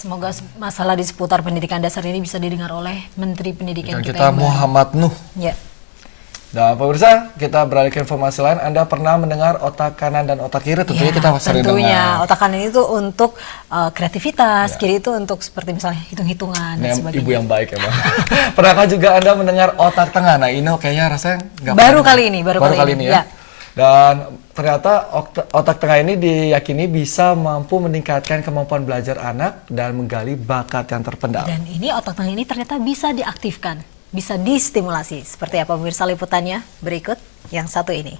semoga masalah di seputar pendidikan dasar ini bisa didengar oleh Menteri Pendidikan Dan kita kita Muhammad Nuh. Ya. Dan pemirsa, kita beralih ke informasi lain. Anda pernah mendengar otak kanan dan otak kiri? Tentunya kita sering dengar. Tentunya otak kanan itu untuk kreativitas, kiri itu untuk seperti misalnya hitung-hitungan dan sebagainya. Ibu yang baik emang. Pernahkah juga Anda mendengar otak tengah? Nah, ini kayaknya rasanya nggak baru pernah. kali ini, baru kali ini ya. Dan ternyata otak tengah ini diyakini bisa mampu meningkatkan kemampuan belajar anak dan menggali bakat yang terpendam. Dan ini otak tengah ini ternyata bisa diaktifkan, bisa distimulasi. Seperti apa pemirsa liputannya berikut yang satu ini.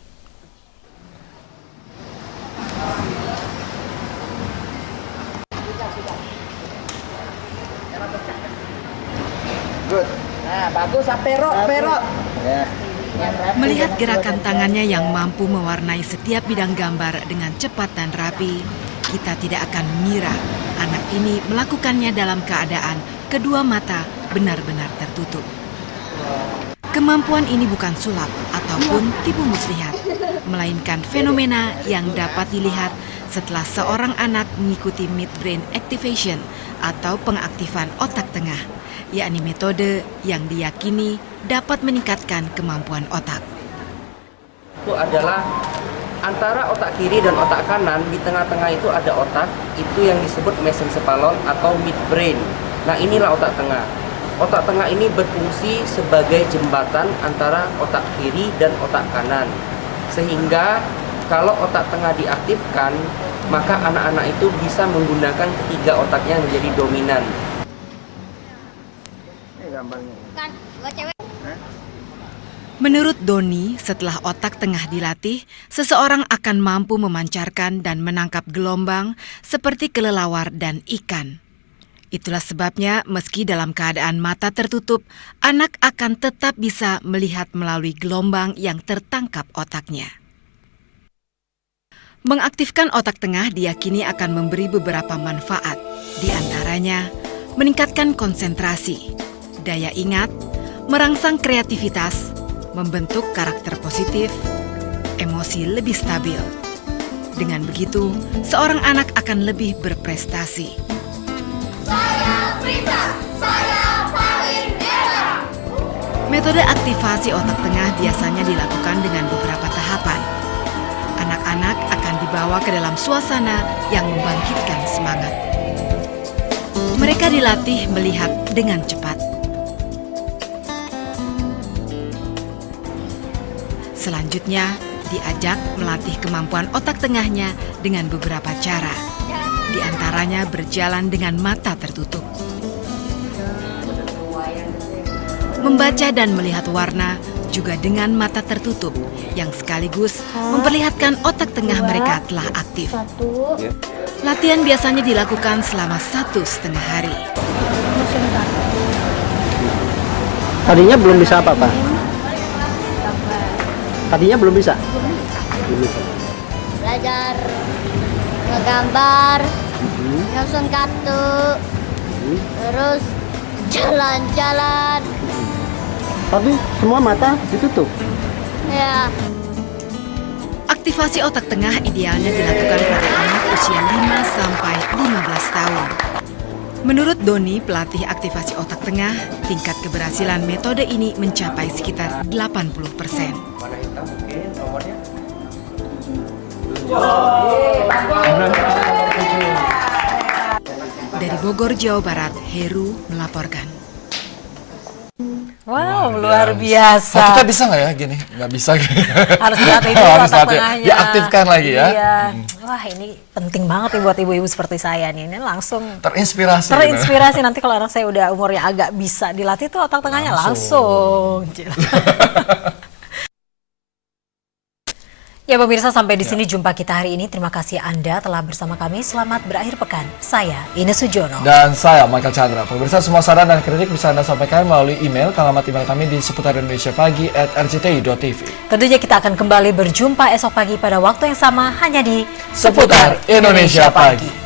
Good. Nah, bagus, perok. Ya. Melihat gerakan tangannya yang mampu mewarnai setiap bidang gambar dengan cepat dan rapi, kita tidak akan mengira anak ini melakukannya dalam keadaan kedua mata benar-benar tertutup. Kemampuan ini bukan sulap ataupun tipu muslihat, melainkan fenomena yang dapat dilihat setelah seorang anak mengikuti midbrain activation atau pengaktifan otak tengah, yakni metode yang diyakini dapat meningkatkan kemampuan otak. Itu adalah antara otak kiri dan otak kanan, di tengah-tengah itu ada otak, itu yang disebut mesencephalon atau midbrain. Nah, inilah otak tengah. Otak tengah ini berfungsi sebagai jembatan antara otak kiri dan otak kanan. Sehingga kalau otak tengah diaktifkan, maka anak-anak itu bisa menggunakan ketiga otaknya menjadi dominan. Menurut Doni, setelah otak tengah dilatih, seseorang akan mampu memancarkan dan menangkap gelombang seperti kelelawar dan ikan. Itulah sebabnya meski dalam keadaan mata tertutup, anak akan tetap bisa melihat melalui gelombang yang tertangkap otaknya. Mengaktifkan otak tengah diyakini akan memberi beberapa manfaat, di antaranya meningkatkan konsentrasi, daya ingat, merangsang kreativitas, membentuk karakter positif, emosi lebih stabil. Dengan begitu, seorang anak akan lebih berprestasi. Saya Prita, saya paling hebat. Metode aktivasi otak tengah biasanya dilakukan dengan beberapa tahapan. Anak-anak akan dibawa ke dalam suasana yang membangkitkan semangat. Mereka dilatih melihat dengan cepat. Selanjutnya, diajak melatih kemampuan otak tengahnya dengan beberapa cara. Di antaranya berjalan dengan mata tertutup. Membaca dan melihat warna juga dengan mata tertutup, yang sekaligus memperlihatkan otak tengah mereka telah aktif. Latihan biasanya dilakukan selama 1,5 hari. Tadinya belum bisa apa, Pak? Tadinya belum bisa? Belum bisa. Belajar ngegambar, nyusun kartu, terus jalan-jalan. Tapi semua mata ditutup? Ya. Aktivasi otak tengah idealnya dilakukan pada anak usia 5 sampai 15 tahun. Menurut Doni, pelatih aktivasi otak tengah, tingkat keberhasilan metode ini mencapai sekitar 80%. Dari Bogor, Jawa Barat, Heru melaporkan. Wow, luar biasa. Nah, kita bisa nggak ya gini? Nggak bisa. Harus dilatih itu Harus otak dilatih. tengahnya. Diaktifkan lagi ya. Iya. Wah, ini penting banget nih buat ibu-ibu seperti saya nih. Ini langsung Terinspirasi. terinspirasi. Nanti kalau anak saya udah umurnya agak bisa dilatih tuh otak tengahnya langsung. Ya pemirsa, sampai di sini jumpa kita hari ini. Terima kasih Anda telah bersama kami. Selamat berakhir pekan. Saya Ines Sujono. Dan saya Michael Chandra. Pemirsa, semua saran dan kritik bisa Anda sampaikan melalui email ke alamat email kami di seputarindonesia.pagi@rcti.tv. Tentunya kita akan kembali berjumpa esok pagi pada waktu yang sama hanya di Seputar Indonesia Pagi.